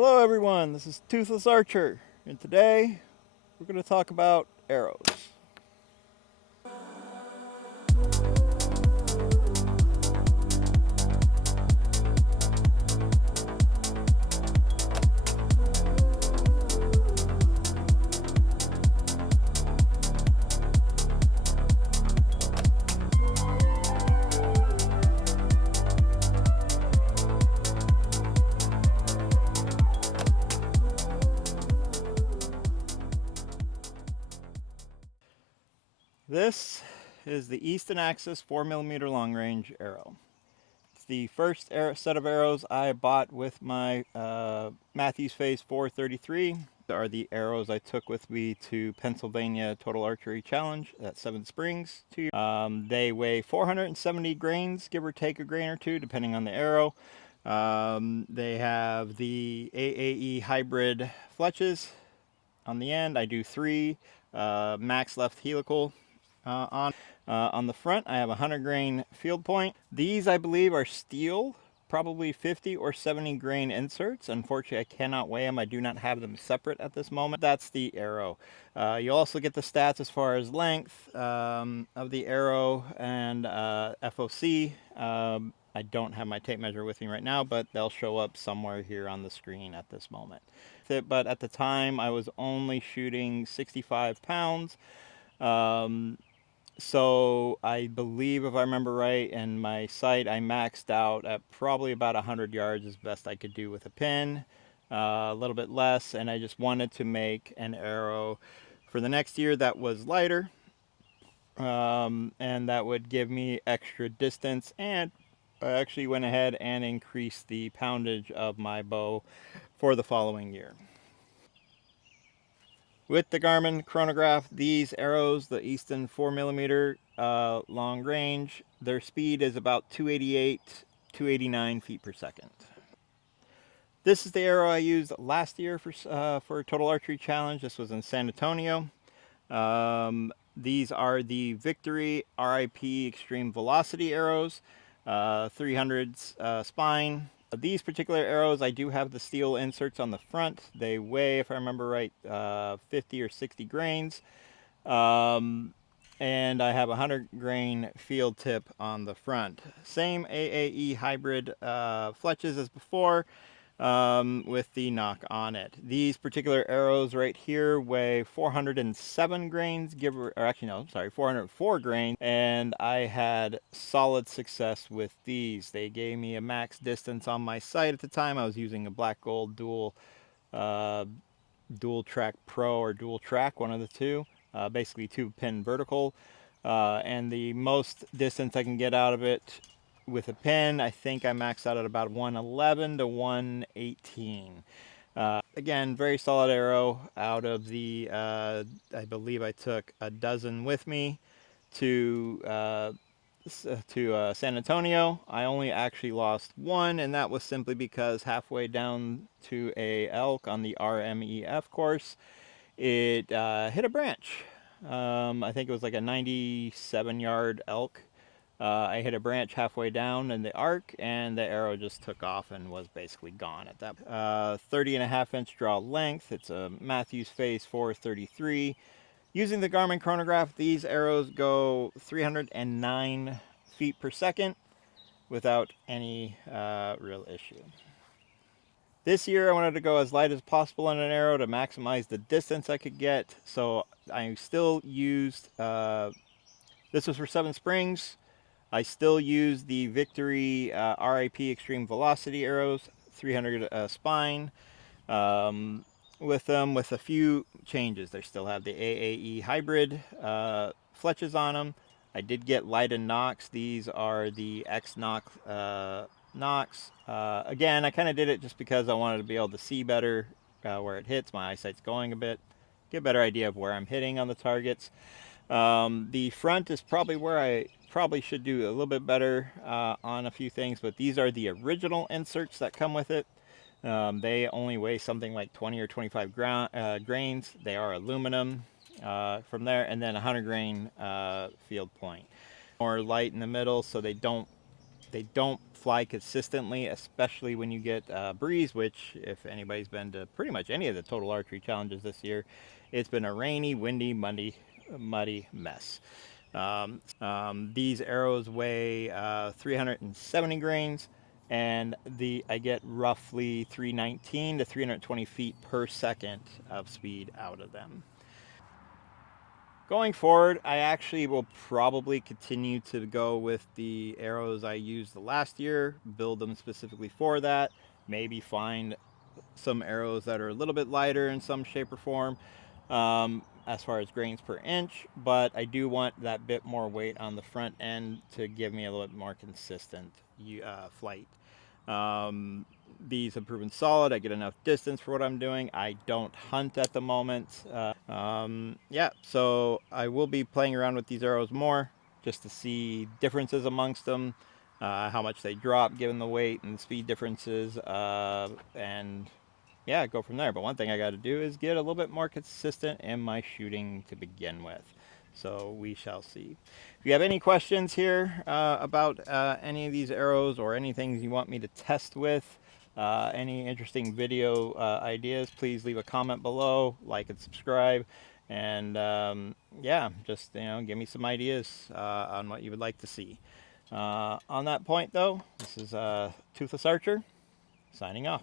Hello everyone, this is Toothless Archer, and today we're going to talk about arrows. This is the Easton Axis 4mm long range arrow. It's the first set of arrows I bought with my Matthews Phase 433. Are the arrows I took with me to Pennsylvania Total Archery Challenge at Seven Springs. They weigh 470 grains, give or take a grain or two, depending on the arrow. They have the AAE hybrid fletches on the end. I do 3 max left helical on the front. I have a 100 grain field point. These I believe are steel, probably 50 or 70 grain inserts. Unfortunately, I cannot weigh them. I do not have them separate at this moment. That's the arrow. You also get the stats as far as length of the arrow and FOC. I don't have my tape measure with me right now, but they'll show up somewhere here on the screen at this moment. But at the time, I was only shooting 65 pounds. So I believe, if I remember right, in my sight, I maxed out at probably about 100 yards as best I could do with a pin, a little bit less, and I just wanted to make an arrow for the next year that was lighter, and that would give me extra distance, and I actually went ahead and increased the poundage of my bow for the following year. With the Garmin chronograph, these arrows, the Easton 4mm long range, their speed is about 288, 289 feet per second. This is the arrow I used last year for Total Archery Challenge. This was in San Antonio. These are the Victory RIP Extreme Velocity arrows, 300s spine. These particular arrows, I do have the steel inserts on the front. They weigh, if I remember right, 50 or 60 grains. And I have a 100 grain field tip on the front. Same AAE hybrid fletches as before, with the knock on it. These particular arrows right here weigh 407 grains, or actually no, sorry, 404 grains, and I had solid success with these. They gave me a max distance on my sight at the time. I was using a black gold dual track pro or dual track, one of the two, basically 2-pin vertical, and the most distance I can get out of it with a pin, I think I maxed out at about 111 to 118. Again, very solid arrow. Out of the, I believe I took a dozen with me to San Antonio. I only actually lost one, and that was simply because halfway down to a elk on the RMEF course, it hit a branch. I think it was like a 97-yard elk. I hit a branch halfway down in the arc, and the arrow just took off and was basically gone at that point. 30.5-inch draw length. It's a Matthews Phase 433. Using the Garmin chronograph, these arrows go 309 feet per second without any real issue. This year I wanted to go as light as possible on an arrow to maximize the distance I could get, so I still used, this was for Seven Springs, I still use the Victory RIP Extreme Velocity arrows, 300 spine, with them with a few changes. They still have the AAE hybrid fletches on them. I did get light and Nox. These are the X-Nox Nox. Again, I kind of did it just because I wanted to be able to see better where it hits. My eyesight's going a bit. Get a better idea of where I'm hitting on the targets. The front is probably where I probably should do a little bit better on a few things, but these are the original inserts that come with it. They only weigh something like 20 or 25 grains. They are aluminum from there, and then a 100 grain field point. More light in the middle, so they don't they don't fly consistently, especially when you get breeze, which if anybody's been to pretty much any of the total archery challenges this year, it's been a rainy, windy, muddy mess. These arrows weigh 370 grains, and I get roughly 319 to 320 feet per second of speed out of them. Going forward, I actually will probably continue to go with the arrows I used the last year, build them specifically for that, maybe find some arrows that are a little bit lighter in some shape or form, as far as grains per inch, but I do want that bit more weight on the front end to give me a little bit more consistent flight. Um, these have proven solid. I get enough distance for what I'm doing. I don't hunt at the moment. Yeah, so I will be playing around with these arrows more just to see differences amongst them, how much they drop given the weight and the speed differences, and yeah, go from there. But one thing I got to do is get a little bit more consistent in my shooting to begin with. So we shall see. If you have any questions here about any of these arrows or anything you want me to test with, any interesting video ideas, please leave a comment below, like and subscribe. And yeah, just give me some ideas on what you would like to see. On that point, though, this is Toothless Archer signing off.